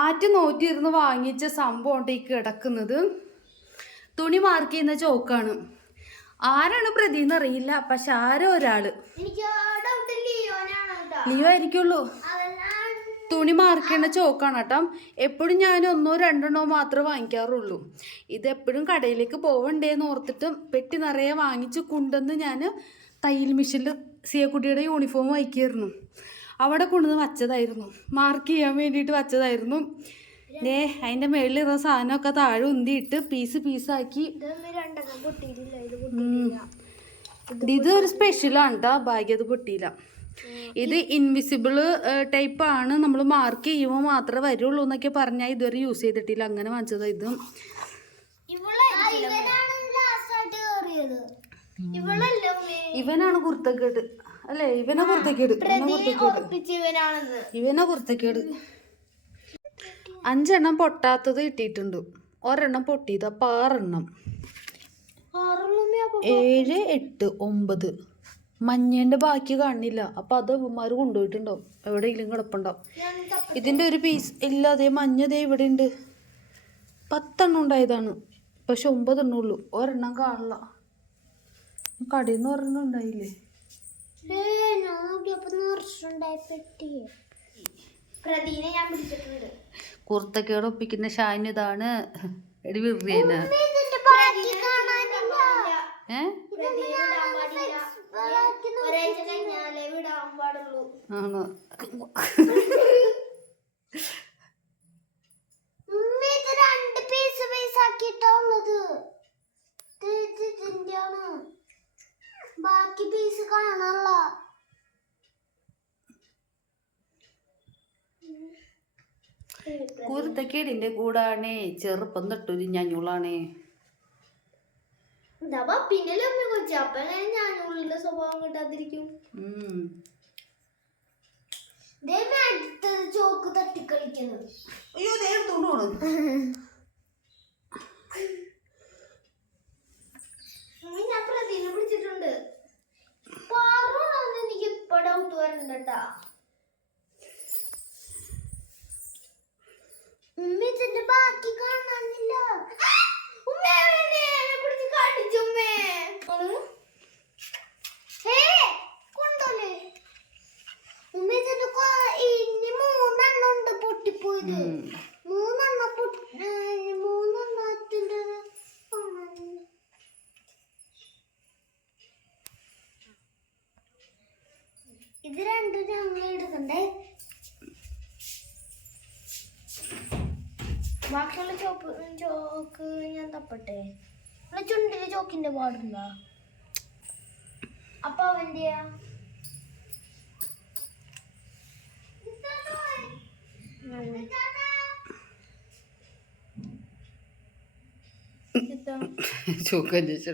ആറ്റ് നോറ്റിരുന്ന് വാങ്ങിച്ച സംഭവം ഈ കിടക്കുന്നത്. തുണി മാർക്ക് ചെയ്യുന്ന ചോക്കാണ്. ആരാണ് പ്രതി എന്നറിയില്ല, പക്ഷെ ആരോ ഒരാള് ലിയോ ആയിരിക്കുള്ളൂ. തുണി മാർക്ക് ചെയ്യുന്ന ചോക്കാണ് കേട്ടോ. എപ്പോഴും ഞാൻ 1-2 മാത്രമേ വാങ്ങിക്കാറുള്ളൂ. ഇതെപ്പോഴും കടയിലേക്ക് പോവണ്ടേന്ന് ഓർത്തിട്ട് പെട്ടി നിറയെ വാങ്ങിച്ച് കൊണ്ടുവന്ന് ഞാൻ തയ്യൽ മെഷീനിൽ സിയക്കുട്ടിയുടെ യൂണിഫോം വായിക്കായിരുന്നു. അവിടെ കൊണ്ടുവന്ന് വച്ചതായിരുന്നു, മാർക്ക് ചെയ്യാൻ വേണ്ടിയിട്ട് വച്ചതായിരുന്നു. അതിൻ്റെ മേളിലിരുന്ന സാധനമൊക്കെ താഴെ ഉന്തിയിട്ട് പീസാക്കി. ഇത് ഒരു സ്പെഷ്യലാണ് കേട്ടോ. ഭാഗ്യം അത് പൊട്ടിയില്ല. ഇത് ഇൻവിസിബിള് ടൈപ്പാണ്. നമ്മൾ മാർക്ക് ചെയ്യുമ്പോൾ മാത്രമേ വരുള്ളൂ എന്നൊക്കെ പറഞ്ഞാൽ ഇതുവരെ യൂസ് ചെയ്തിട്ടില്ല. അങ്ങനെ വാങ്ങിച്ചതാ ഇത്. ഇവനാണ് കുർത്തക്കേട് അല്ലേ? ഇവനെ കുർത്തക്കേട്. 5 പൊട്ടാത്തത് കിട്ടിയിട്ടുണ്ട്. 1 പൊട്ടിയത്. അപ്പം 6 7 8 9 മഞ്ഞേൻ്റെ ബാക്കി കാണില്ല. അപ്പം അത് ഇവന്മാർ കൊണ്ടുപോയിട്ടുണ്ടാവും, എവിടെയെങ്കിലും കിടപ്പുണ്ടാവും. ഇതിൻ്റെ ഒരു പീസ് ഇല്ലാതെ മഞ്ഞതേ ഇവിടെ ഉണ്ട്. 10 ഉണ്ടായതാണ്, പക്ഷെ 9 ഉള്ളൂ. 1 കാണില്ല. കടയിൽ നിന്ന് 1 ഉണ്ടായില്ലേ? കുർത്തക്കേട് ഒപ്പിക്കുന്ന ഷാൻ ഇതാണ്. എടി വിറിയേന ആണോ? ബാക്കി പീസ് കാണാനുള്ള കുരുത്തക്കേടിന്റെ കൂടാണേ. ചെറുപ്പം തൊട്ടൊരു ഞഞ്ഞുളാണേ. സ്വഭാവം കിട്ടാതിരിക്കും. ചോക്ക് തട്ടിക്കളിക്കുന്നത്. അയ്യോ ദേഹത്തോണ്ട് ഞാൻ പ്രതിനെ പിടിച്ചിട്ടുണ്ട്. എനിക്ക് ഇപ്പൊ ഡൗട്ട് വരണ്ടട്ടാ. ഇതിന്റെ ബാക്കി കാണാനില്ല. ഇനി 3 ഉണ്ട് പൊട്ടിപ്പോയത്. 3 ഇത് 2 ഞങ്ങൾ എടുക്കണ്ടേ? ബാക്കിയുള്ള ചോക്ക് ഞാൻ തപ്പട്ടെ. ചുണ്ടില് ചോക്കിന്റെ പാടില്ല. അപ്പൊ അവന്റെയാ ചോക്കൻ ചേച്ചി